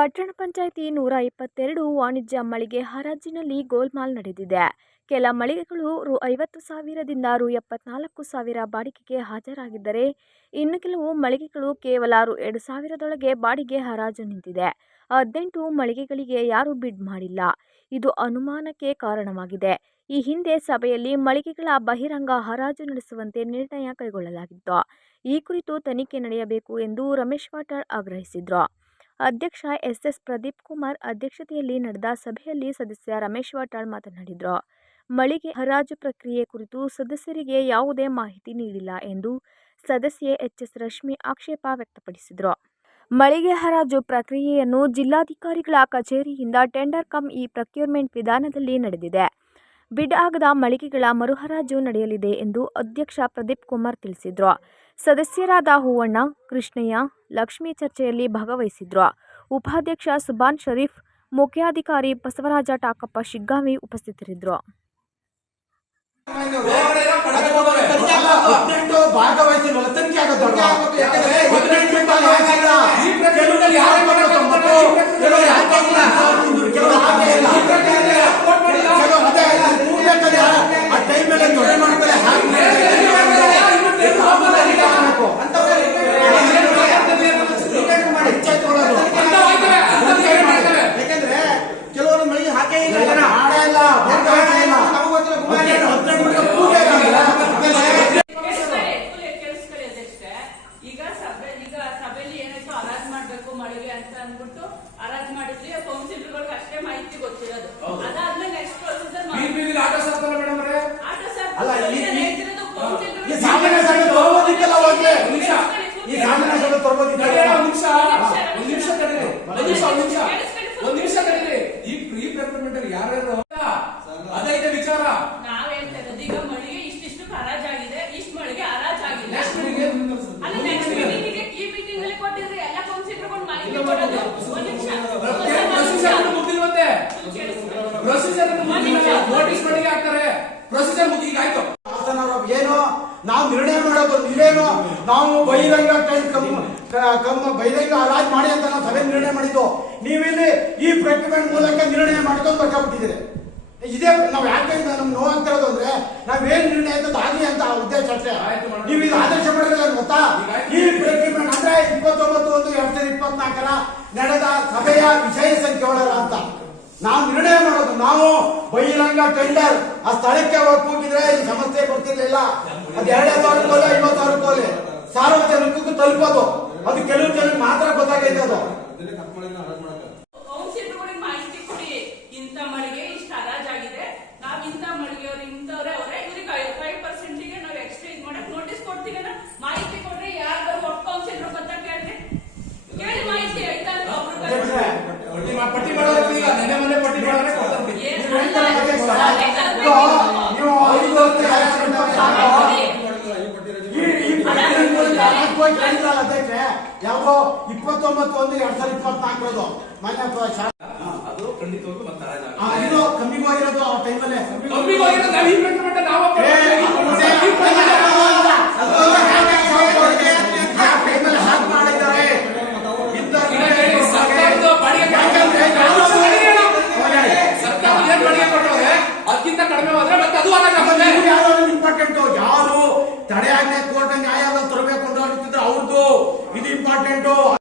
ಪಟ್ಟಣ ಪಂಚಾಯಿತಿ ನೂರ ಇಪ್ಪತ್ತೆರಡು ವಾಣಿಜ್ಯ ಮಳಿಗೆ ಹರಾಜಿನಲ್ಲಿ ಗೋಲ್ಮಾಲ್ ನಡೆದಿದೆ. ಕೆಲ ಮಳಿಗೆಗಳು ರು ಐವತ್ತು ಸಾವಿರದಿಂದ ರು ಎಪ್ಪತ್ನಾಲ್ಕು ಸಾವಿರ ಬಾಡಿಗೆಗೆ ಹಾಜರಾಗಿದ್ದರೆ ಇನ್ನು ಕೆಲವು ಮಳಿಗೆಗಳು ಕೇವಲ ರು ಎರಡು ಸಾವಿರದೊಳಗೆ ಬಾಡಿಗೆ ಹರಾಜು ನಿಂತಿದೆ. ಹದಿನೆಂಟು ಮಳಿಗೆಗಳಿಗೆ ಯಾರೂ ಬಿಡ್ ಮಾಡಿಲ್ಲ. ಇದು ಅನುಮಾನಕ್ಕೆ ಕಾರಣವಾಗಿದೆ. ಈ ಹಿಂದೆ ಸಭೆಯಲ್ಲಿ ಮಳಿಗೆಗಳ ಬಹಿರಂಗ ಹರಾಜು ನಡೆಸುವಂತೆ ನಿರ್ಣಯ ಕೈಗೊಳ್ಳಲಾಗಿತ್ತು. ಈ ಕುರಿತು ತನಿಖೆ ನಡೆಯಬೇಕು ಎಂದು ರಮೇಶ್ ವಾಟಾಳ್ ಆಗ್ರಹಿಸಿದರು. ಅಧ್ಯಕ್ಷ ಎಸ್ ಪ್ರದೀಪ್ ಕುಮಾರ್ ಅಧ್ಯಕ್ಷತೆಯಲ್ಲಿ ನಡೆದ ಸಭೆಯಲ್ಲಿ ಸದಸ್ಯ ರಮೇಶ್ ವಾಟಾಳ್ ಮಾತನಾಡಿದರು. ಮಳಿಗೆ ಹರಾಜು ಪ್ರಕ್ರಿಯೆ ಕುರಿತು ಸದಸ್ಯರಿಗೆ ಯಾವುದೇ ಮಾಹಿತಿ ನೀಡಿಲ್ಲ ಎಂದು ಸದಸ್ಯೆ ಎಚ್ಎಸ್ ರಶ್ಮಿ ಆಕ್ಷೇಪ ವ್ಯಕ್ತಪಡಿಸಿದರು. ಮಳಿಗೆ ಹರಾಜು ಪ್ರಕ್ರಿಯೆಯನ್ನು ಜಿಲ್ಲಾಧಿಕಾರಿಗಳ ಕಚೇರಿಯಿಂದ ಟೆಂಡರ್ ಕಮ್ ಈ ಪ್ರಕ್ಯೂರ್ಮೆಂಟ್ ವಿಧಾನದಲ್ಲಿ ನಡೆದಿದೆ. ಬಿಡ್ ಆಗದ ಮಳಿಗೆಗಳ ಮರುಹರಾಜು ನಡೆಯಲಿದೆ ಎಂದು ಅಧ್ಯಕ್ಷ ಪ್ರದೀಪ್ ಕುಮಾರ್ ತಿಳಿಸಿದ್ರು ಸದಸ್ಯರಾದ ಹೂವಣ್ಣ ಕೃಷ್ಣಯ್ಯ ಲಕ್ಷ್ಮಿ ಚರ್ಚೆಯಲ್ಲಿ ಭಾಗವಹಿಸಿದ್ರು ಉಪಾಧ್ಯಕ್ಷ ಸುಬಾನ್ ಶರೀಫ್ ಮುಖ್ಯಾಧಿಕಾರಿ ಬಸವರಾಜ ಟಾಕಪ್ಪ ಶಿಗ್ಗಾವಿ ಉಪಸ್ಥಿತರಿದ್ದರು. ಕೆಲವ್ರಲ್ಲಿ ಯಾರು ತೊಂಬತ್ತು, ಕೆಲವ್ರು ಯಾಕೆ ಇಲ್ಲ? ಕೆಲವ್ರು ಹಾಗೆ ಇಲ್ಲ. ಕೆಲವ್ರು ಅದೇ ಕೂಡ್ಬೇಕಾದ್ರೆ ಯಾರು ಆ ಟೈಮಲ್ಲಿ ಜೊತೆ ಮಾಡ್ತಾರೆ ಹಾಗೆ ಮಾಡ್ಬೇಕು. ಪಂಚಾಯ್ತಿ ಒಳಗೆ. ಯಾಕಂದ್ರೆ ಕೆಲವರು ಮಳಿಗೆ ಹಾಕೇ ಇಲ್ಲ ಮಾಡೇ ಇಲ್ಲ ಭಾಗವಹಿಸಿಲ್ಲ. ಹದಿನೆಂಟು ಹದಿನೆಂಟು ಪೂಜೆ ಆಗಲ್ಲ. ಕೇಳಿಸ್ಕೊಳ್ಳಿ, full ಕೇಳಿಸ್ಕೊಳ್ಳಿ ಅಧ್ಯಕ್ಷೆ. ಈಗ ಸಭೆ ಈಗ ಸಭೆಯಲ್ಲಿ ಏನಾಯ್ತು ಹರಾಜ್ ಮಾಡ್ಬೇಕು ಮಳಿಗೆ ಅಂತ ಅಂದ್ಬಿಟ್ಟು ಹರಾಜ್ ಮಾಡಿದ್ರಿ ಕೌನ್ಸಿಲರ್ಗಳಿಗೆ ಅಷ್ಟೇ ಮಾಹಿತಿ ಗೊತ್ತಿರೋದು. ಅದಾದ್ಮೇಲೆ ನೆಕ್ಸ್ಟ್ ಪ್ರೊಸೀಜರ್ ಆಟೋ ಸರ್ ಅಲ್ಲ, ಈ- ಈ- ಹೇಳ್ತಿರೋದು councillor ಈ ಸಾಮಾನ್ಯ ಸಭೆ ತಗೋಬೋದಿತ್ತಲ್ಲ ಹೋಗ್ಲಿ ಈ ಸಾಮಾನ್ಯ ಸಭೆ ತಗೋಬೋದಿತ್ತಲ್ಲ ಅದೈತೆ ವಿಚಾರ ನಾವ್ ಹೇಳ್ತಾ ಇರೋದು ಈಗ ಮಳಿಗೆ ಇಷ್ಟಿಷ್ಟು ಹರಾಜ್ ಆಗಿದೆ ಇಷ್ಟು ಮಳಿಗೆ ಹರಾಜ್ ಆಗಿಲ್ಲ ನೆಕ್ಸ್ಟ್ ಮೀಟಿಂಗ್ ಅಲ್ಲ ನೆಕ್ಸ್ಟ್ ಮೀಟಿಂಗ್ ಈ ಮೀಟಿಂಗ್ ಅಲ್ಲಿ ಕೊಟ್ಟಿದ್ರೆ ಎಲ್ಲ ಕೌನ್ಸಿಲರ್ಗಳು ಮಾಹಿತಿ ಕೊಡೋದು ಒಂದ್ ನಿಮಿಷ ಪ್ರೊಸೀಜರ್ ಮುಗಿಲ್ವಂತೆ ಪ್ರೊಸೀಜರ್ ನೋಟಿಸ್ ಮಳಿಗೆ ಹಾಕ್ತಾರೆ ಪ್ರೊಸೀಜರ್ ಮುಗಿ ಈಗ ಆಯ್ತು ಹಾಸನವ್ರು ಏನು ನಾವು ನಿರ್ಣಯ ನೀವೇನು ನಾವು ಬಹಿರಂಗ ಕಮ್ಮ ಬಹಿರಂಗ ಹರಾಜ್ ಮಾಡಿ ಅಂತ ನಾವು ಸಭೆ ನಿರ್ಣಯ ಮಾಡಿದ್ದು. ನೀವಿಲ್ಲಿ ಈ ಪ್ರಕ್ರಿಯೆ ಮೂಲಕ ನಿರ್ಣಯ ಮಾಡ್ಕೊಂಡು ಬರ್ಕೊಂಡ್ಬಿಟ್ಟಿದ್ದೀರಿ ಇದೇ ನಾವು ಯಾಕೆ ನಮ್ಗೆ ನೋವು ಆಗ್ತಿರೋದು ಅಂದ್ರೆ ನಾವೇನ್ ನಿರ್ಣಯ ಅಂತ ಆಗಿ ಅಂತ ಉದ್ದೇಶ ಅಷ್ಟೇ. ನೀವು ಇದು ಆದೇಶ ಮಾಡಿದ್ರೆ ಗೊತ್ತಾ? ಈ ಪ್ರಕ್ರಿಯೆ ಅಂದ್ರೆ ಇಪ್ಪತ್ತೊಂಬತ್ತು ಒಂದು ಎರಡ್ ಸಾವಿರದ ಇಪ್ಪತ್ನಾಲ್ಕರ ನಡೆದ ಸಭೆಯ ವಿಷಯ ಸಂಖ್ಯೆ ಒಳಗ ಅಂತ. ನಾವು ನಿರ್ಣಯ ಮಾಡೋದು. ನಾವು ಬಹಿರಂಗ ಟೆಂಡರ್ ಆ ಸ್ಥಳಕ್ಕೆ ಹೋಗಿ ಕೂಗಿದ್ರೆ ಈ ಸಮಸ್ಯೆ ಬರ್ತಿರ್ಲಿಲ್ಲ. ಅದ್ ಎರಡೇ ಸಾವಿರ ಕೋಲೆ ಐವತ್ತು ಸಾವಿರ ಕೋಲೆ ಸಾರ್ವಜನಿಕಕ್ಕೂ ತಲುಪೋದು. ಅದು ಕೆಲವು ಜನಕ್ಕೆ ಮಾತ್ರ ಗೊತ್ತಾಗೈತೆ ಅದು. ಇಪ್ಪತ್ತೊಂಬತ್ತು ಒಂದು ಎರಡ್ ಸಾವಿರದ ಇಪ್ಪತ್ನಾಲ್ಕರದು ಮಾನ್ಯ ಅದು ಖಂಡಿತವಾಗ್ಲೂ ಮತ್ತೆ ಇದು ಕಮ್ಮಿಗೆ ಹೋಗಿರೋದು ಆ ಟೈಮಲ್ಲೇ ಕಮ್ಮಿಗೆ